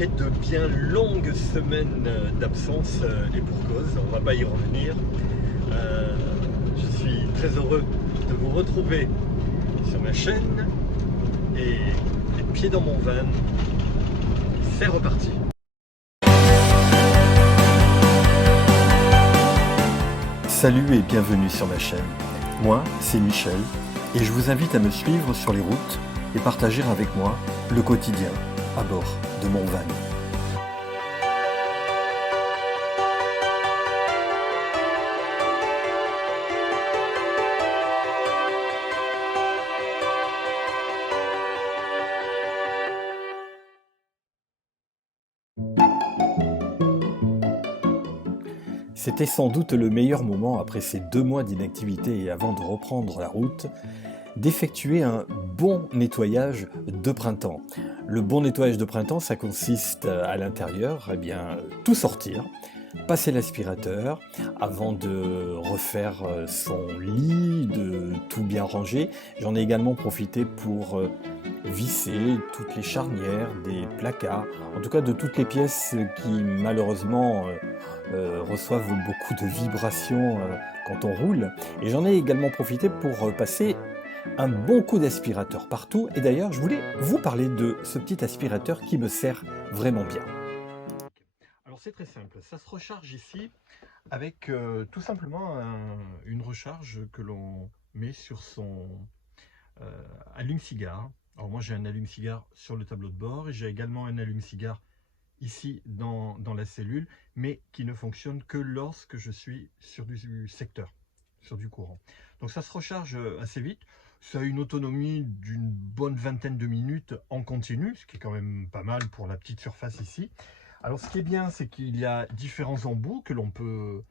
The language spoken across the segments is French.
après de bien longues semaines d'absence, et pour cause, on ne va pas y revenir. Je suis très heureux de vous retrouver sur ma chaîne et les pieds dans mon van, c'est reparti. Salut et bienvenue sur ma chaîne. Moi, c'est Michel et je vous invite à me suivre sur les routes et partager avec moi le quotidien à bord de mon van. C'était sans doute le meilleur moment après ces 2 mois d'inactivité et avant de reprendre la route, d'effectuer un bon nettoyage de printemps. Le bon nettoyage de printemps, ça consiste à l'intérieur, tout sortir, passer l'aspirateur avant de refaire son lit, de tout bien ranger. J'en ai également profité pour visser toutes les charnières des placards, en tout cas de toutes les pièces qui malheureusement reçoivent beaucoup de vibrations quand on roule. Et j'en ai également profité pour passer un bon coup d'aspirateur partout. Et d'ailleurs, je voulais vous parler de ce petit aspirateur qui me sert vraiment bien. Alors c'est très simple, ça se recharge ici avec tout simplement une recharge que l'on met sur son allume-cigare. Alors moi j'ai un allume-cigare sur le tableau de bord et j'ai également un allume-cigare ici dans la cellule, mais qui ne fonctionne que lorsque je suis sur du secteur, sur du courant. Donc ça se recharge assez vite, ça a une autonomie d'une bonne vingtaine de minutes en continu, ce qui est quand même pas mal pour la petite surface ici. Alors ce qui est bien, c'est qu'il y a différents embouts que l'on peut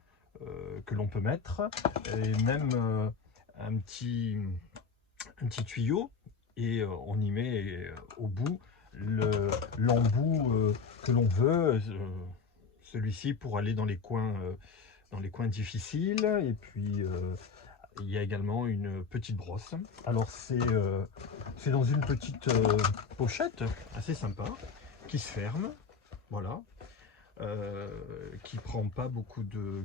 mettre, et même un petit tuyau, et on y met au bout l'embout que l'on veut, celui-ci pour aller dans les coins difficiles. Et puis il y a également une petite brosse. Alors c'est dans une petite pochette assez sympa qui se ferme, voilà, qui prend pas beaucoup de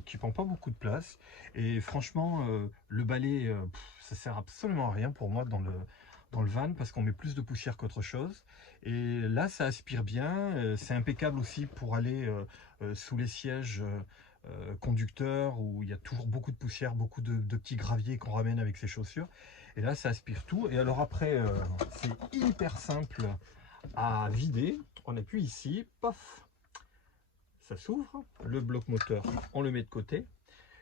place. Et franchement, le balai, ça sert absolument à rien pour moi dans le van, parce qu'on met plus de poussière qu'autre chose. Et là ça aspire bien, c'est impeccable aussi pour aller sous les sièges conducteurs, où il y a toujours beaucoup de poussière, beaucoup de petits graviers qu'on ramène avec ses chaussures. Et là ça aspire tout. Et alors après, c'est hyper simple à vider. On appuie ici, paf, ça s'ouvre, le bloc moteur on le met de côté,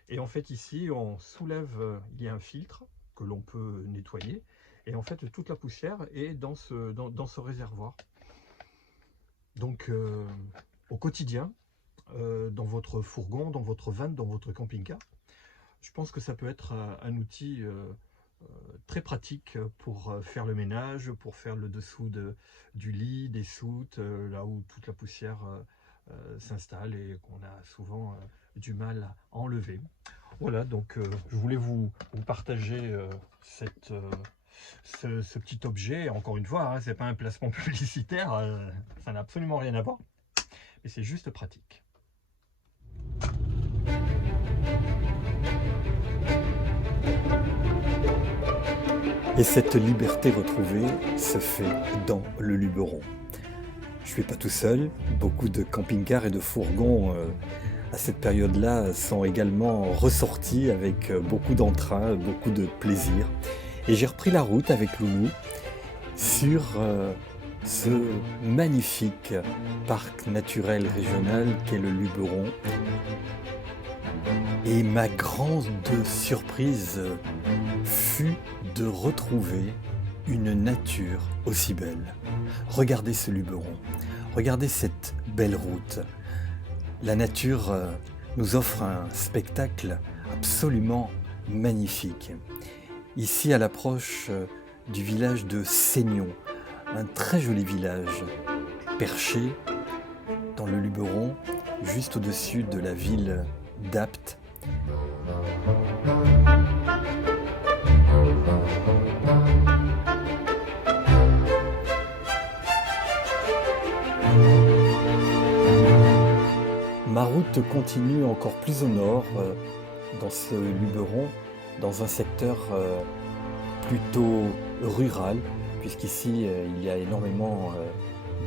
et en fait ici on soulève, il y a un filtre que l'on peut nettoyer, et en fait toute la poussière est dans ce réservoir. Donc au quotidien, dans votre fourgon, dans votre van, dans votre camping-car, je pense que ça peut être un outil très pratique pour faire le ménage, pour faire le dessous du lit, des soutes, là où toute la poussière s'installe et qu'on a souvent du mal à enlever. Voilà, donc je voulais vous partager ce petit objet. Encore une fois, c'est pas un placement publicitaire, ça n'a absolument rien à voir, mais c'est juste pratique. Et cette liberté retrouvée se fait dans le Luberon. Je ne suis pas tout seul, beaucoup de camping-cars et de fourgons à cette période-là sont également ressortis avec beaucoup d'entrain, beaucoup de plaisir. Et j'ai repris la route avec Loulou sur ce magnifique parc naturel régional qu'est le Luberon. Et ma grande surprise fut de retrouver une nature aussi belle. Regardez ce Luberon, regardez cette belle route. La nature nous offre un spectacle absolument magnifique. Ici, à l'approche du village de Seignon, un très joli village perché dans le Luberon, juste au-dessus de la ville d'Apt. route continue encore plus au nord, dans ce Luberon, dans un secteur plutôt rural, puisqu'ici il y a énormément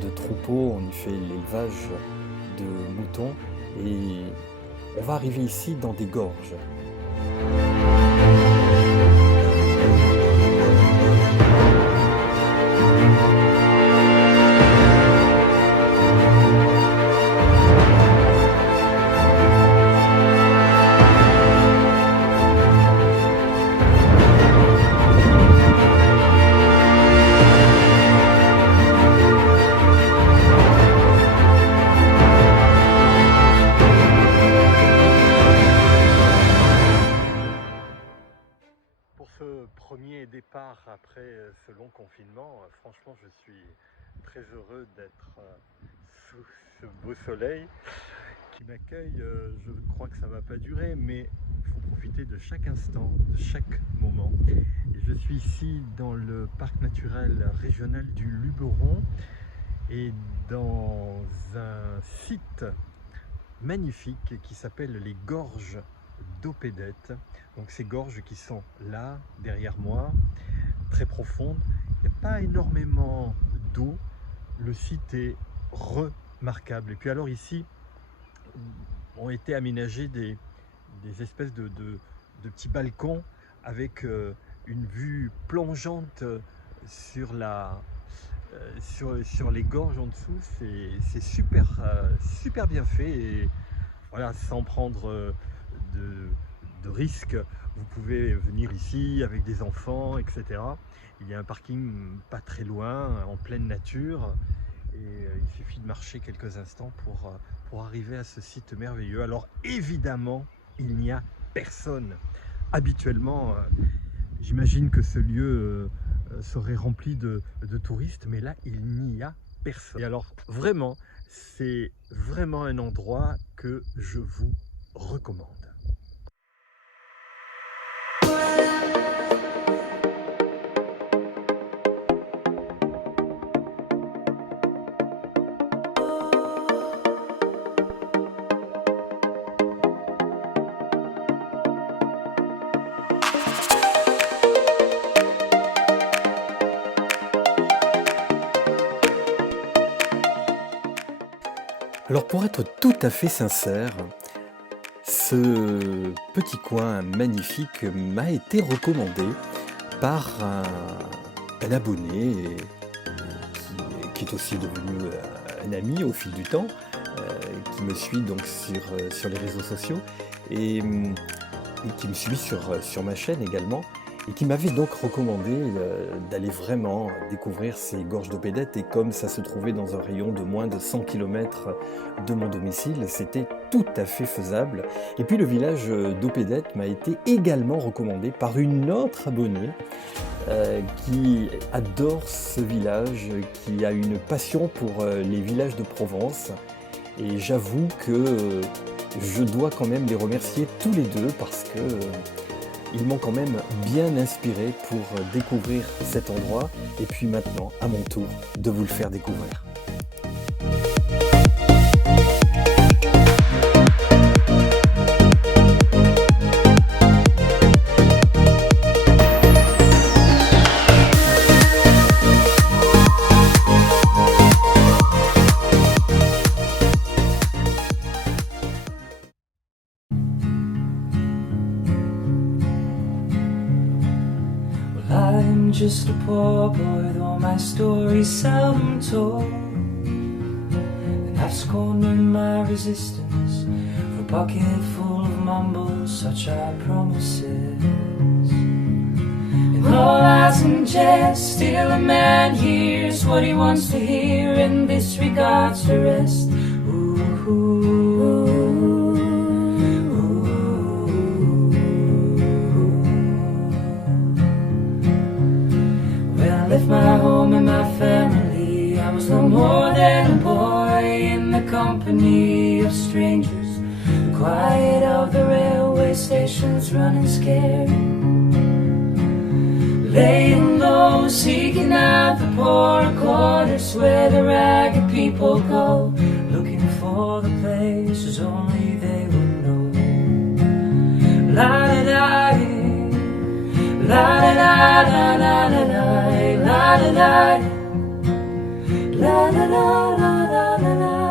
de troupeaux, on y fait l'élevage de moutons et on va arriver ici dans des gorges. Pour ce premier départ après ce long confinement, franchement je suis très heureux d'être sous ce beau soleil qui m'accueille. Je crois que ça ne va pas durer, mais il faut profiter de chaque instant, de chaque moment. Et je suis ici dans le parc naturel régional du Luberon et dans un site magnifique qui s'appelle les Gorges d'Opédette. Donc ces gorges qui sont là, derrière moi, très profondes. Il n'y a pas énormément d'eau. Le site est remarquable. Et puis alors ici, ont été aménagés des espèces de petits balcons avec une vue plongeante sur les gorges en dessous. C'est super, super bien fait. Et voilà, sans prendre de risques, vous pouvez venir ici avec des enfants, etc. Il y a un parking pas très loin, en pleine nature, et il suffit de marcher quelques instants pour arriver à ce site merveilleux. Alors évidemment, il n'y a personne. Habituellement, j'imagine que ce lieu serait rempli de touristes, mais là, il n'y a personne. Et alors vraiment, c'est vraiment un endroit que je vous recommande. Alors pour être tout à fait sincère, ce petit coin magnifique m'a été recommandé par un abonné qui est aussi devenu un ami au fil du temps, qui me suit donc sur les réseaux sociaux et qui me suit sur ma chaîne également, et qui m'avait donc recommandé d'aller vraiment découvrir ces gorges d'Opédette. Et comme ça se trouvait dans un rayon de moins de 100 km de mon domicile, c'était tout à fait faisable. Et puis le village d'Opédette m'a été également recommandé par une autre abonnée qui adore ce village, qui a une passion pour les villages de Provence. Et j'avoue que je dois quand même les remercier tous les deux parce que ils m'ont quand même bien inspiré pour découvrir cet endroit. Et puis maintenant, à mon tour, de vous le faire découvrir. I'm just a poor boy, though my story's seldom told, and I've scorned my resistance for a bucket full of mumbles, such are promises. And all lies and jest, still a man hears what he wants to hear and disregards the rest. Left my home and my family, I was no more than a boy in the company of strangers. The quiet of the railway stations running scared, laying low, seeking out the poorer quarters where the ragged people go, looking for the places only la la la, la la la la la la la la la, la la la la la la la.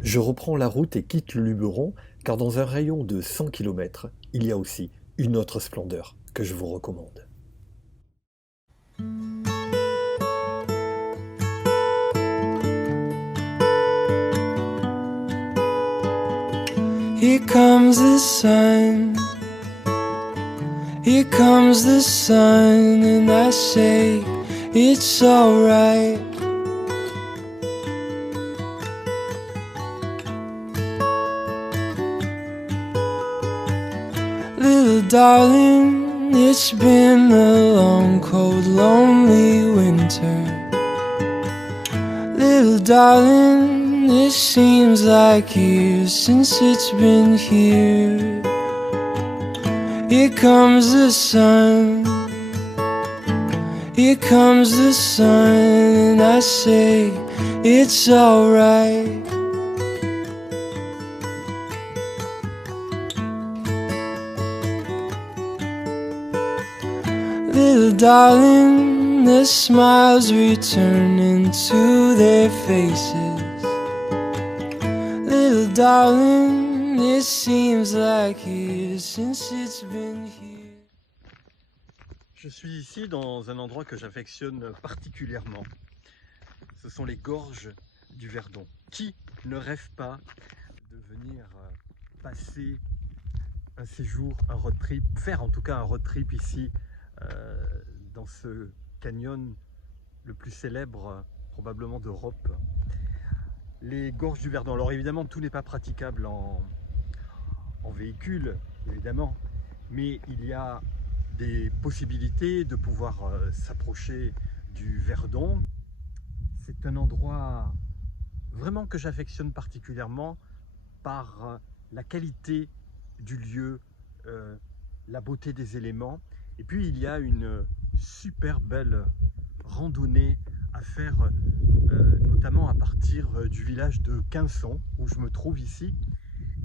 Je reprends la route et quitte le Luberon, car dans un rayon de 100 km, il y a aussi une autre splendeur que je vous recommande. Here comes the sun, here comes the sun, and I say it's alright. Little darling, it's been a long, cold, lonely winter. Little darling, it seems like years since it's been here. Here comes the sun, here comes the sun, and I say it's alright. Little darling, the smiles returning to their faces. Little darling, it seems like years since it's been here. Je suis ici dans un endroit que j'affectionne particulièrement. Ce sont les gorges du Verdon. Qui ne rêve pas de venir passer un séjour, un road trip, faire en tout cas un road trip ici dans ce canyon le plus célèbre probablement d'Europe, les gorges du Verdon. Alors évidemment tout n'est pas praticable en véhicule évidemment, mais il y a des possibilités de pouvoir s'approcher du Verdon. C'est un endroit vraiment que j'affectionne particulièrement par la qualité du lieu, la beauté des éléments. Et puis il y a une super belle randonnée à faire, notamment à partir du village de Quinçon, où je me trouve ici.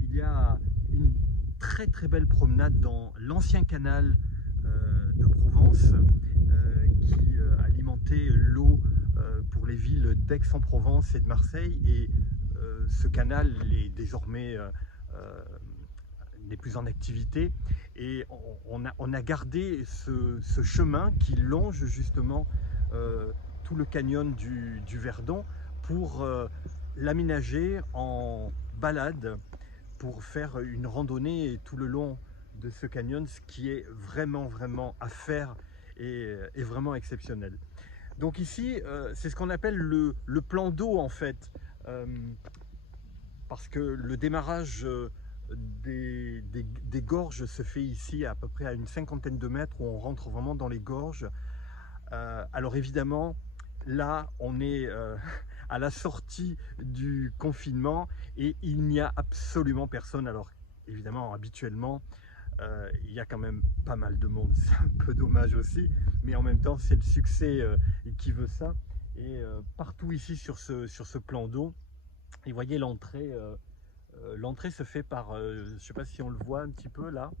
Il y a une très belle promenade dans l'ancien canal de Provence qui alimentait l'eau pour les villes d'Aix-en-Provence et de Marseille. Et ce canal est désormais n'est plus en activité, et on a gardé ce chemin qui longe justement tout le canyon du Verdon pour l'aménager en balade, pour faire une randonnée tout le long de ce canyon, ce qui est vraiment à faire et vraiment exceptionnel. Donc ici, c'est ce qu'on appelle le plan d'eau en fait, parce que le démarrage des gorges se fait ici à peu près à une 50aine de mètres, où on rentre vraiment dans les gorges. Alors évidemment, là on est à la sortie du confinement et il n'y a absolument personne. Alors évidemment, habituellement, il y a quand même pas mal de monde, c'est un peu dommage aussi, mais en même temps c'est le succès qui veut ça. Et partout ici sur ce plan d'eau, et vous voyez l'entrée, l'entrée se fait par, je ne sais pas si on le voit un petit peu là,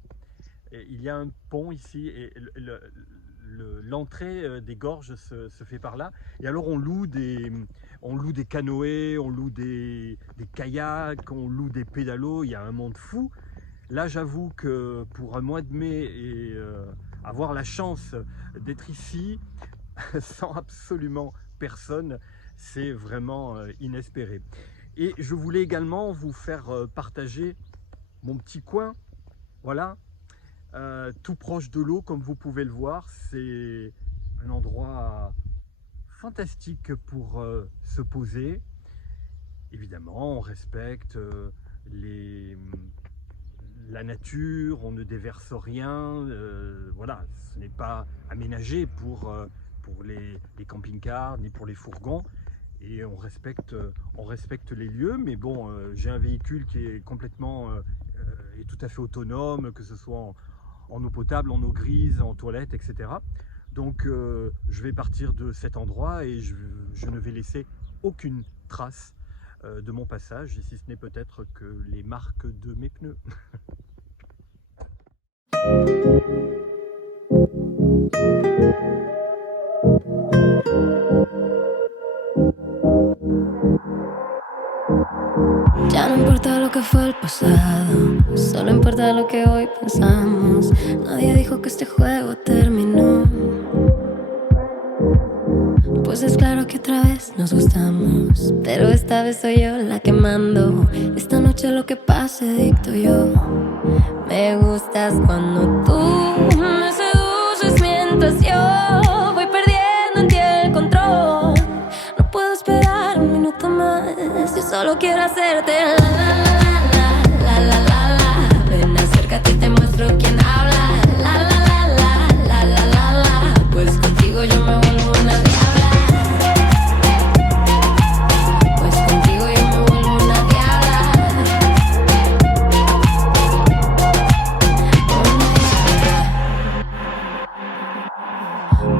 et il y a un pont ici, et l'entrée des gorges se fait par là. Et alors on loue des canoës, on loue des kayaks, on loue des pédalos, il y a un monde fou. Là j'avoue que pour un mois de mai et avoir la chance d'être ici sans absolument personne, c'est vraiment inespéré. Et je voulais également vous faire partager mon petit coin, voilà, tout proche de l'eau, comme vous pouvez le voir. C'est un endroit fantastique pour se poser. Évidemment, on respecte la nature, on ne déverse rien, voilà, ce n'est pas aménagé pour les camping-cars ni pour les fourgons, et on respecte les lieux, mais bon, j'ai un véhicule qui est complètement est tout à fait autonome, que ce soit en eau potable, en eau grise, en toilette, etc. Donc je vais partir de cet endroit et je ne vais laisser aucune trace de mon passage, si ce n'est peut-être que les marques de mes pneus. Ya no importa lo que fue el pasado, solo importa lo que hoy pensamos. Nadie dijo que este juego terminó, pues es claro que otra vez nos gustamos, pero esta vez soy yo la que mando. Esta noche lo que pase dicto yo. Me gustas cuando tú me seduces mientras yo voy perdiendo en ti el control. No puedo esperar un minuto más, yo solo quiero hacerte la la la la la la la. Ven, acércate y te muestro quién habla. La la la la la la la la. Pues contigo yo me vuelvo una diabla. Pues contigo yo me vuelvo una diabla.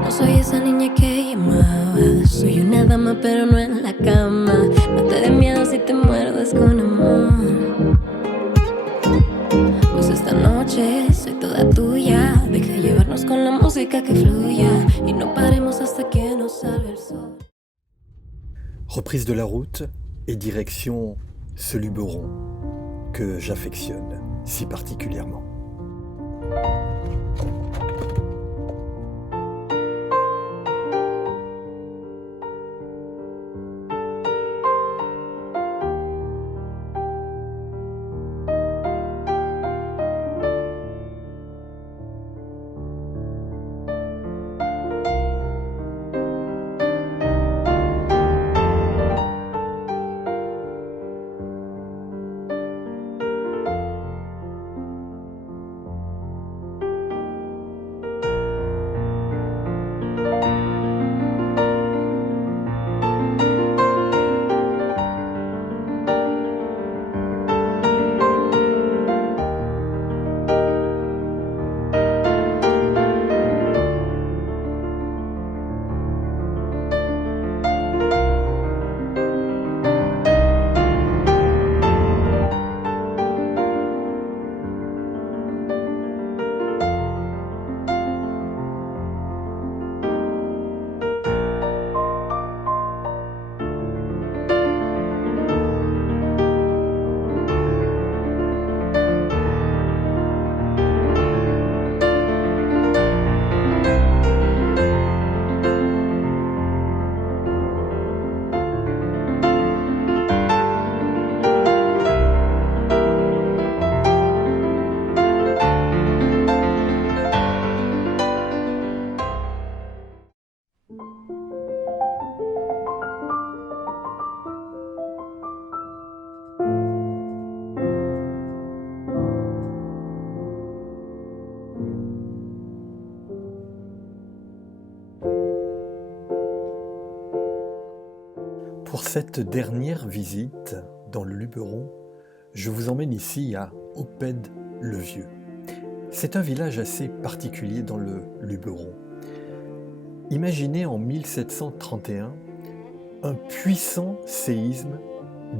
No soy esa niña que llamaba, soy una dama pero no en la cama. No te dé miedo si te muerdes con amor, pues esta noche soy toda tuya. Deja llevarnos con la música que fluya y no paremos hasta que nos salve el sol. Reprise de la route et direction ce Luberon que j'affectionne si particulièrement. Pour cette dernière visite dans le Luberon, je vous emmène ici à Oppède-le-Vieux. C'est un village assez particulier dans le Luberon. Imaginez en 1731, un puissant séisme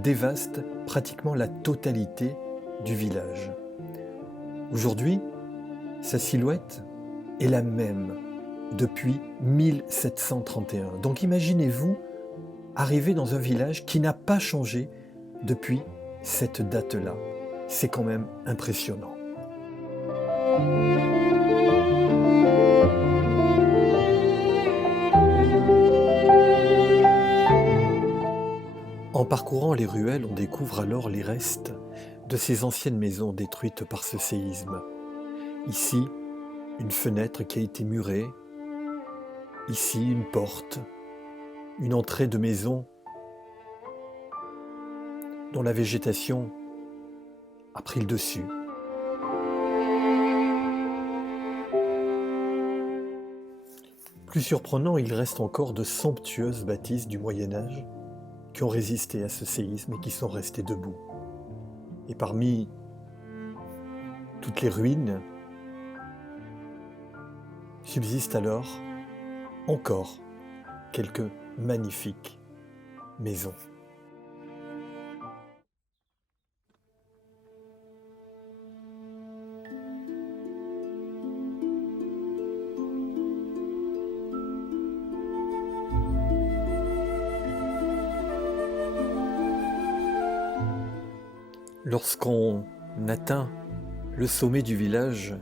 dévaste pratiquement la totalité du village. Aujourd'hui, sa silhouette est la même depuis 1731. Donc imaginez-vous arriver dans un village qui n'a pas changé depuis cette date-là. C'est quand même impressionnant. En parcourant les ruelles, on découvre alors les restes de ces anciennes maisons détruites par ce séisme. Ici, une fenêtre qui a été murée, ici une porte, une entrée de maison dont la végétation a pris le dessus. Plus surprenant, il reste encore de somptueuses bâtisses du Moyen-Âge qui ont résisté à ce séisme et qui sont restées debout. Et parmi toutes les ruines, subsistent alors encore quelques magnifiques maisons. Lorsqu'on atteint le sommet du village,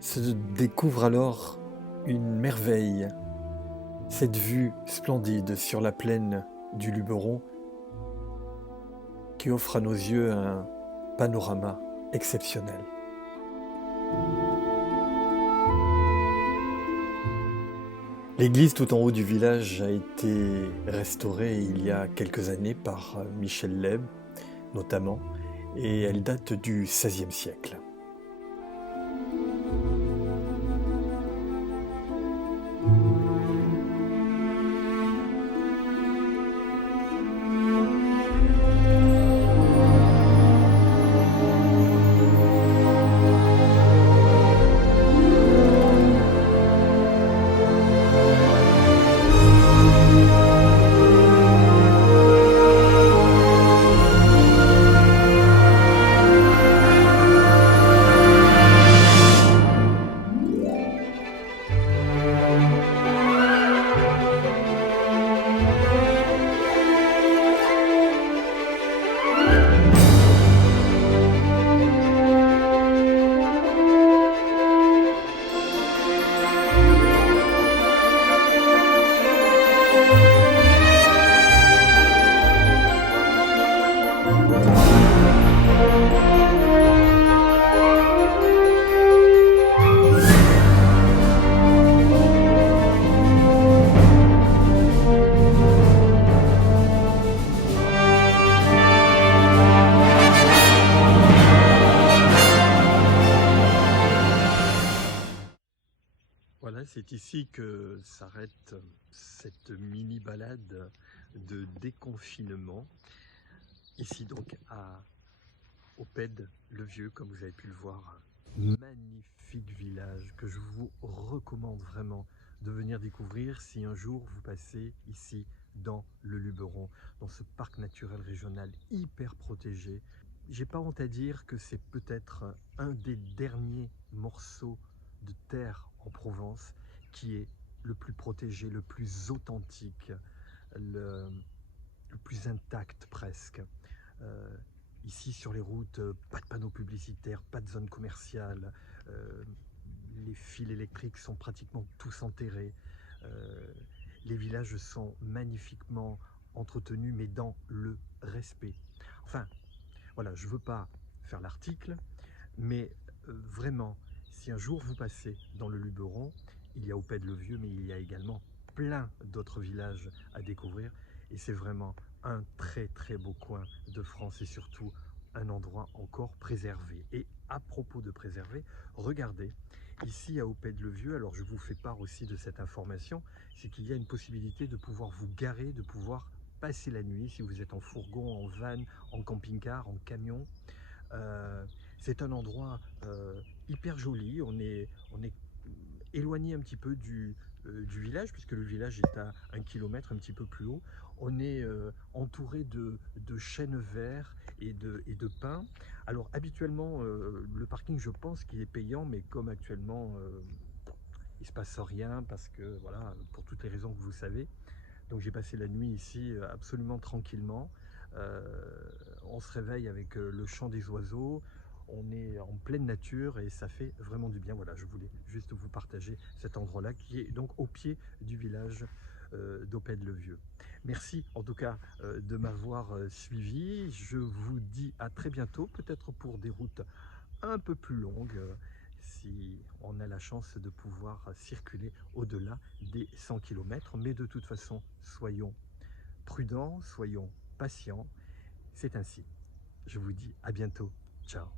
se découvre alors une merveille, cette vue splendide sur la plaine du Luberon qui offre à nos yeux un panorama exceptionnel. L'église tout en haut du village a été restaurée il y a quelques années par Michel Leb notamment, et elle date du XVIe siècle. Voilà, c'est ici que s'arrête cette mini-balade de déconfinement. Ici donc à Oppède-le-Vieux, comme vous avez pu le voir. Magnifique village que je vous recommande vraiment de venir découvrir si un jour vous passez ici dans le Luberon, dans ce parc naturel régional hyper protégé. J'ai pas honte à dire que c'est peut-être un des derniers morceaux de terre en Provence qui est le plus protégé, le plus authentique, le plus intact presque. Ici sur les routes, pas de panneaux publicitaires, pas de zone commerciale, les fils électriques sont pratiquement tous enterrés, les villages sont magnifiquement entretenus mais dans le respect. Enfin, voilà, je ne veux pas faire l'article, mais vraiment, si un jour vous passez dans le Luberon, il y a Oppède-le-Vieux, mais il y a également plein d'autres villages à découvrir. Et c'est vraiment un très très beau coin de France et surtout un endroit encore préservé. Et à propos de préserver, regardez, ici à Oppède-le-Vieux, alors je vous fais part aussi de cette information, c'est qu'il y a une possibilité de pouvoir vous garer, de pouvoir passer la nuit si vous êtes en fourgon, en van, en camping-car, en camion. C'est un endroit hyper joli, on est éloigné un petit peu du village, puisque le village est à 1 kilomètre, un petit peu plus haut. On est entouré de chênes verts et de pins. Alors habituellement, le parking, je pense qu'il est payant, mais comme actuellement, il ne se passe rien, parce que voilà, pour toutes les raisons que vous savez. Donc j'ai passé la nuit ici absolument tranquillement. On se réveille avec le chant des oiseaux, on est en pleine nature et ça fait vraiment du bien. Voilà, je voulais juste vous partager cet endroit-là qui est donc au pied du village d'Oppède-le-Vieux. Merci en tout cas de m'avoir suivi. Je vous dis à très bientôt, peut-être pour des routes un peu plus longues. si on a la chance de pouvoir circuler au-delà des 100 km. Mais de toute façon, soyons prudents, soyons patients. C'est ainsi. Je vous dis à bientôt. Ciao.